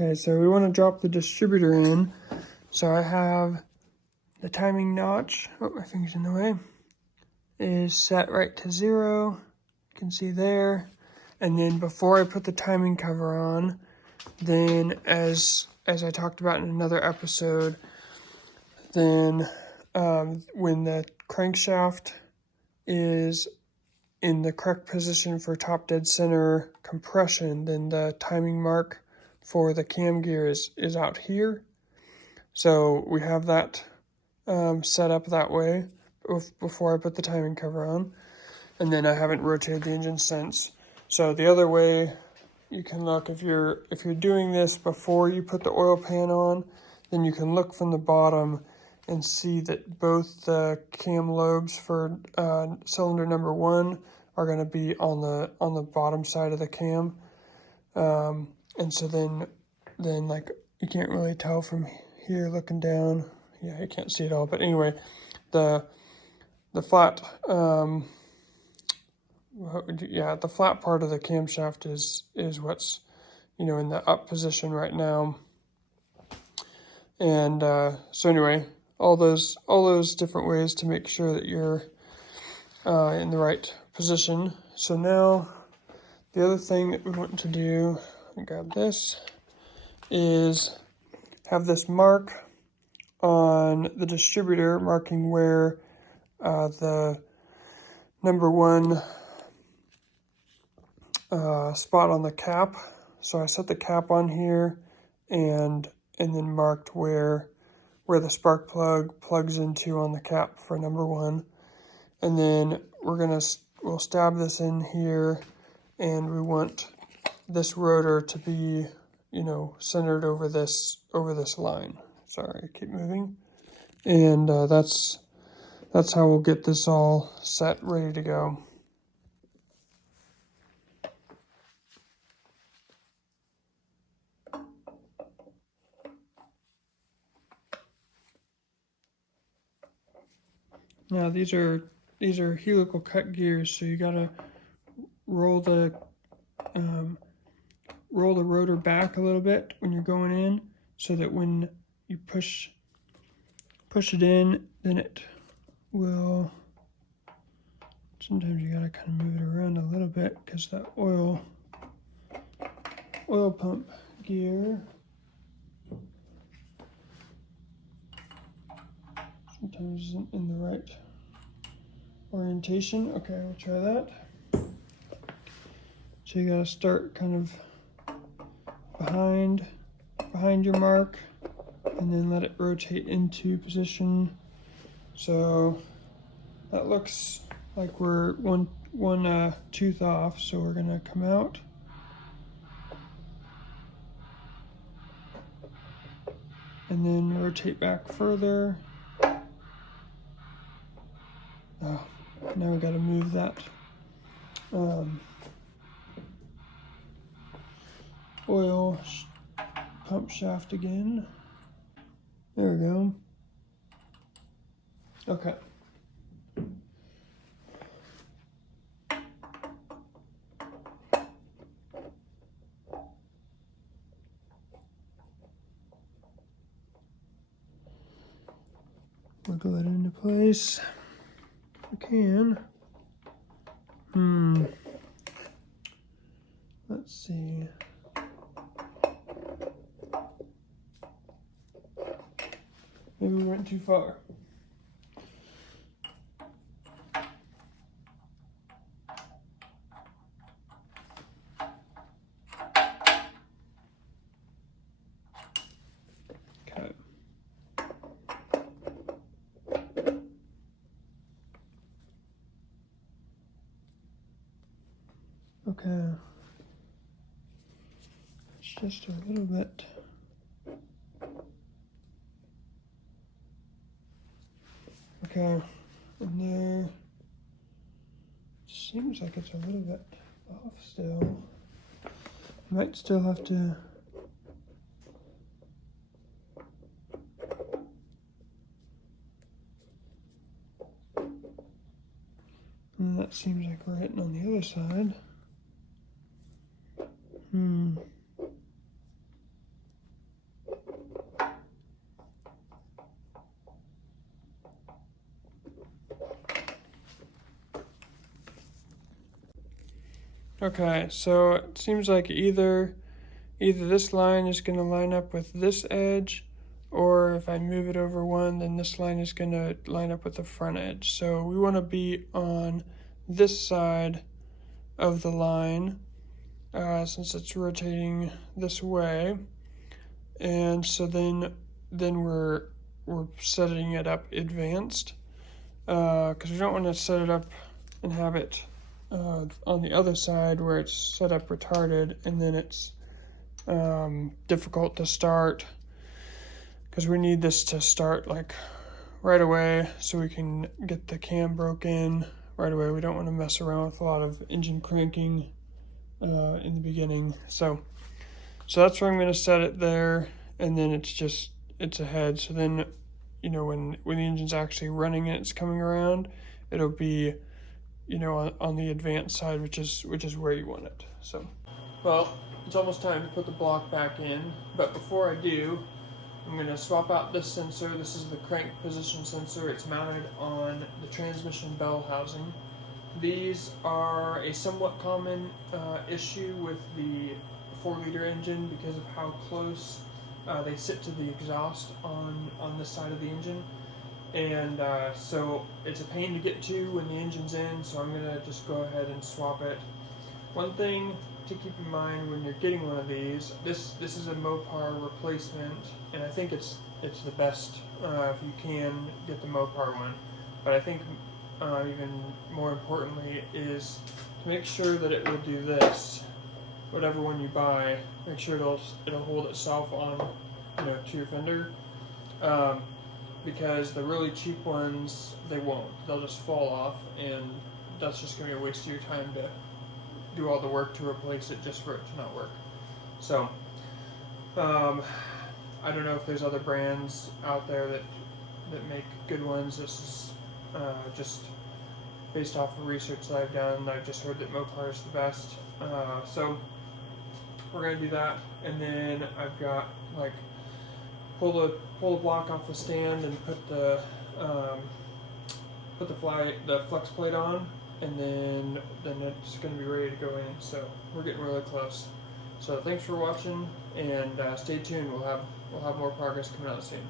Okay, so we want to drop the distributor in. So I have the timing notch, oh, my finger's in the way, is set right to 0. You can see there. And then before I put the timing cover on, then as I talked about in another episode, then when the crankshaft is in the correct position for top dead center compression, then the timing mark for the cam gear is out here. So we have that set up that way before I put the timing cover on. And then I haven't rotated the engine since. So the other way you can look, if you're doing this before you put the oil pan on, then you can look from the bottom and see that both the cam lobes for cylinder number 1 are going to be on the bottom side of the cam, and so then like you can't really tell from here looking down. Yeah, you can't see it all, but anyway, the flat the flat part of the camshaft is what's in the up position right now. And so anyway, all those different ways to make sure that you're in the right position. So now the other thing that we want to do, grab this, is have this mark on the distributor marking where the number 1 spot on the cap. So I set the cap on here and then marked where the spark plug plugs into on the cap for number 1. And then we'll stab this in here, and we want this rotor to be, centered over this line. Sorry, I keep moving. And that's how we'll get this all set, ready to go. Now these are helical cut gears, so you gotta roll the rotor back a little bit when you're going in, so that when you push it in, then it will. Sometimes you gotta kind of move it around a little bit because that oil pump gear sometimes isn't in the right orientation. Okay, we'll try that. So you gotta start kind of behind your mark, and then let it rotate into position. So that looks like we're one tooth off, so we're gonna come out. And then rotate back further. Oh, now we gotta move that oil pump shaft again. There we go. Okay. Wiggle it into place. We can. Let's see. Maybe we went too far. Okay. Okay. It's just a little bit. Okay, and there seems like it's a little bit off still. Might still have to and that seems like we're hitting on the other side. Okay, so it seems like either this line is going to line up with this edge, or if I move it over one, then this line is going to line up with the front edge. So we want to be on this side of the line since it's rotating this way, and so then we're setting it up advanced because we don't want to set it up and have it on the other side where it's set up retarded, and then it's difficult to start because we need this to start like right away so we can get the cam broken right away. We don't want to mess around with a lot of engine cranking in the beginning. So that's where I'm going to set it there, and then it's ahead. So then, you know, when the engine's actually running and it's coming around, it'll be, you know, on the advanced side, which is where you want it. So, well, it's almost time to put the block back in, but before I do, I'm going to swap out this sensor. This is the crank position sensor. It's mounted on the transmission bell housing. These are a somewhat common issue with the 4-liter engine because of how close they sit to the exhaust on this side of the engine. And so it's a pain to get to when the engine's in, so I'm going to just go ahead and swap it. One thing to keep in mind when you're getting one of these, this is a Mopar replacement, and I think it's the best if you can get the Mopar one. But I think even more importantly is to make sure that it will do this. Whatever one you buy, make sure it'll hold itself on, you know, to your fender. Because the really cheap ones, they won't. They'll just fall off, and that's just going to be a waste of your time to do all the work to replace it just for it to not work. So, I don't know if there's other brands out there that make good ones. This is just based off of research that I've done. I've just heard that Mopar is the best. So, we're going to do that, and then I've got, like, pull the block off the stand and put the flex plate on, and then it's going to be ready to go in. So we're getting really close. So thanks for watching, and stay tuned. We'll have more progress coming out soon.